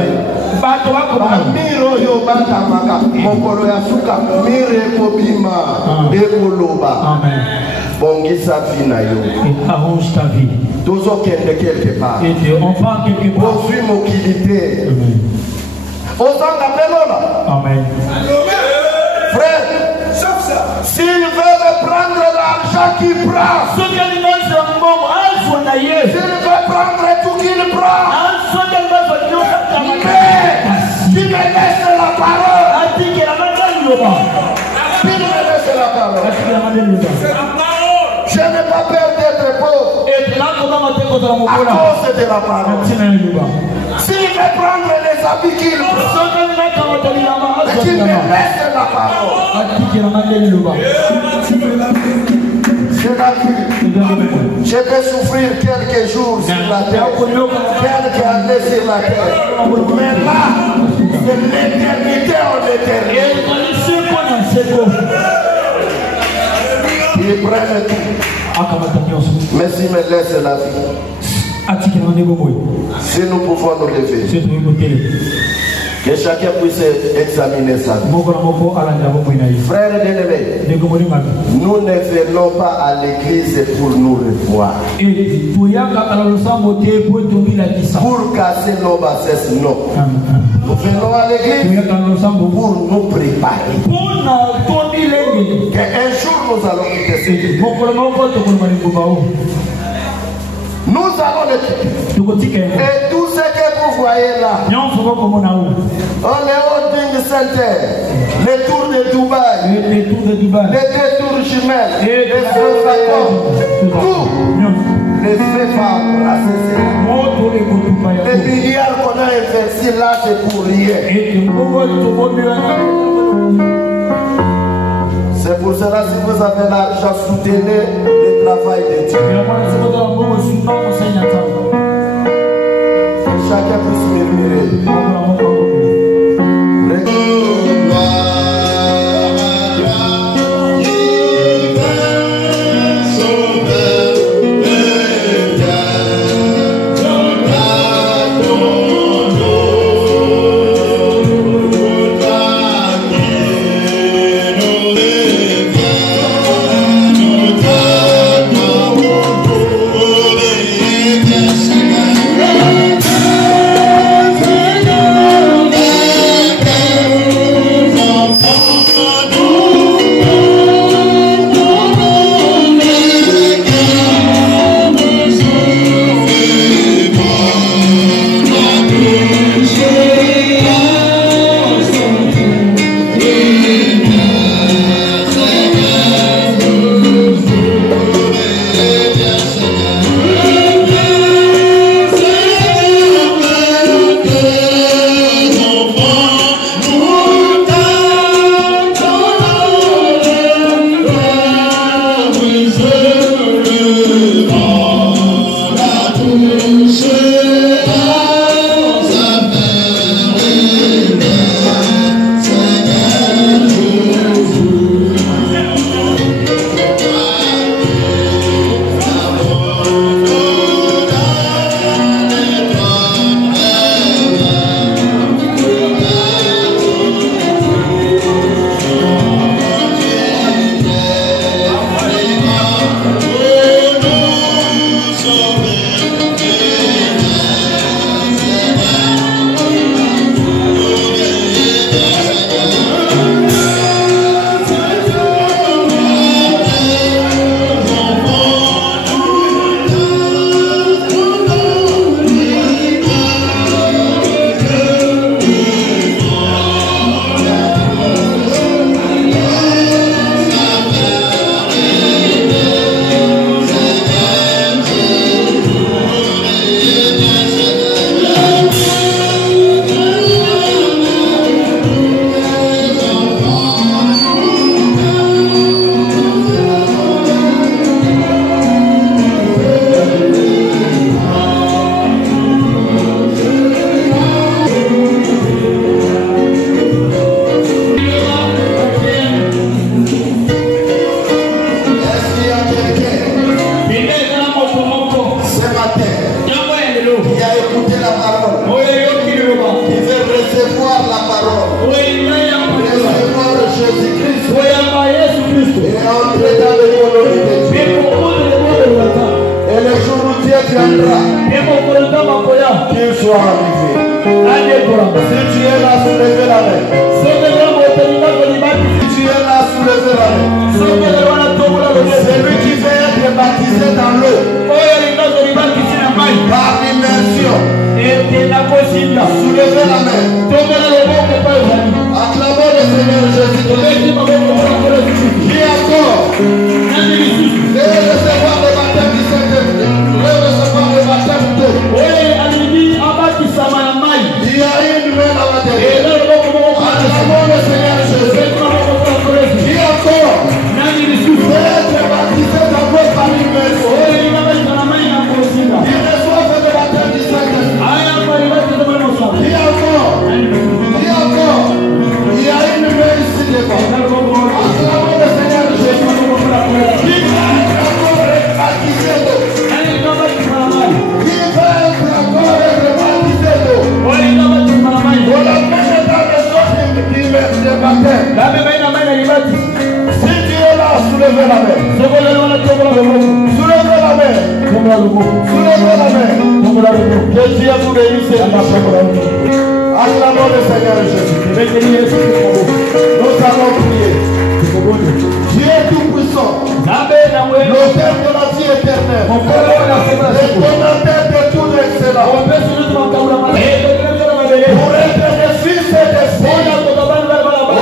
miro yo bata maka mokolo ya suka mire kobima ekoloba bongisa vie na yo arrange ta vie tozo kende quelque part on part quelque part poursuit mokilité ozanga pelola amen frère s'il veut me prendre l'argent qu'il prend s'il veut prendre tout qu'il prend mais s'il me laisse la parole s'il me laisse la parole je n'ai pas peur d'être pauvre à cause de la parole. S'il veut prendre les habits qu'il prend, qu'il me laisse la parole. Je peux souffrir quelques jours sur la terre, quelques années sur la terre, mais là, c'est l'éternité en éternité. Ils prennent tout. Mais s'ils me laissent la vie, si nous pouvons nous lever, que chacun puisse examiner sa vie. Frères et bien-aimés, nous ne venons pas à l'église pour nous revoir, pour casser nos bassesses, non. Nous venons à l'église pour nous préparer. Qu'un jour nous allons quitter ce lieu. Nous allons le quitter. Et tout ce que vous voyez là, le holding center, les tours de Dubaï, les deux tours jumelles, les Francs, tout, les faits par les milliards qu'on a investis là, c'est pour rien. C'est pour cela, si vous avez l'argent, soutenez le travail de Dieu. Que chacun puisse murmurer. Yeah. soir arrivé. Si tu es là, soulevez la main. Si tu es là, soulevez la main. Celui qui veut être baptisé dans l'eau par l'immersion, soulevez la main. Acclamons le Seigneur Jésus-Christ. Qui encore veut recevoir le baptême du Saint-Esprit, veut recevoir le baptême d'eau. Il y a une main à l'intérieur. Acclamons le Seigneur Jésus. Qui encore veut être baptisé dans l'eau par l'immersion, il reçoit le baptême du Saint-Esprit. Qui encore? Il y a une main ici devant. Acclamons le Seigneur Jésus. Qui va être encore baptisé d'eau? Qui va être encore baptisé d'eau? Voilà, même dans les autres qui mettent des baptêmes. Si tu es là, soulevez la main. Soulevez la main. Soulevez la main. Que Dieu vous bénisse. Acclamons le Seigneur Jésus. Nous allons prier. Dieu tout-puissant, l'auteur de la vie éternelle, le fondateur de tout l'excellent, pour être des fils et des filles, oh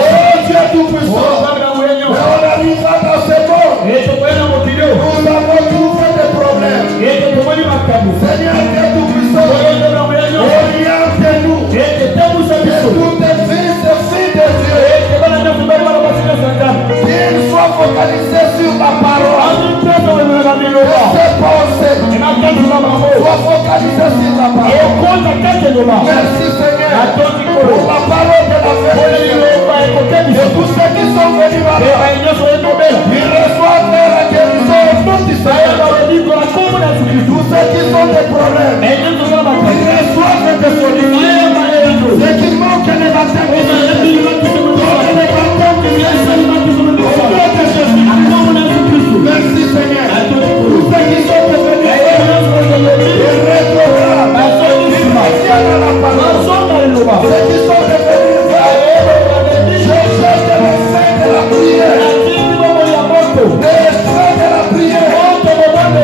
Dieu tout-puissant, mais on arrivera dans ce monde, nous avons trouvé des problèmes. Seigneur Dieu tout-puissant, orientez-nous, que tous tes fils et filles de Dieu, qu'ils soient focalisés sur la parole, que ses pensées soient focalisées sur la parole. Merci Seigneur pour la parole de la vérité. Et tous ceux qui sont venus là-bas, ils reçoivent la guérison au nom du Seigneur. Tous ceux qui ont des problèmes, ils reçoivent des solutions. Ceux qui manquent les baptêmes, les baptêmes qui merci Seigneur. Tous ceux qui sont devenus rétrogrades, ils maintiennent la parole. Ceux qui sont devenus je cherche les faits de la prière. Les faits de la prière.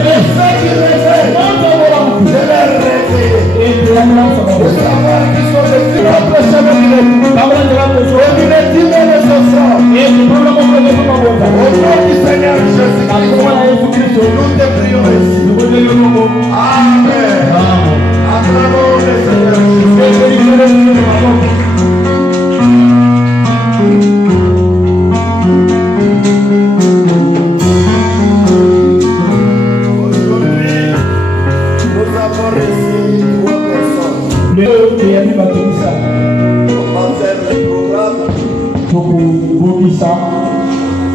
Les faits qui réveillent. Je les réveille. De savoir qu'ils sont des filles après au nom du Seigneur Jésus-Christ, nous te prions ici. Amen. Acclamons le Seigneur Jésus. Aujourd'hui, nous avons reçu 3 personnes. On va faire le programme.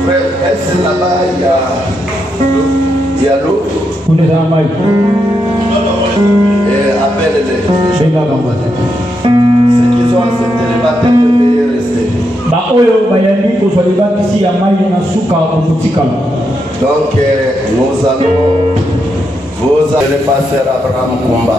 Frère, est-ce là-bas, il y a l'eau? Et appelle-les. Ceux qui ont accepté le baptême de veiller rester. Donc, nous allons vous allez passer Abraham Kumba.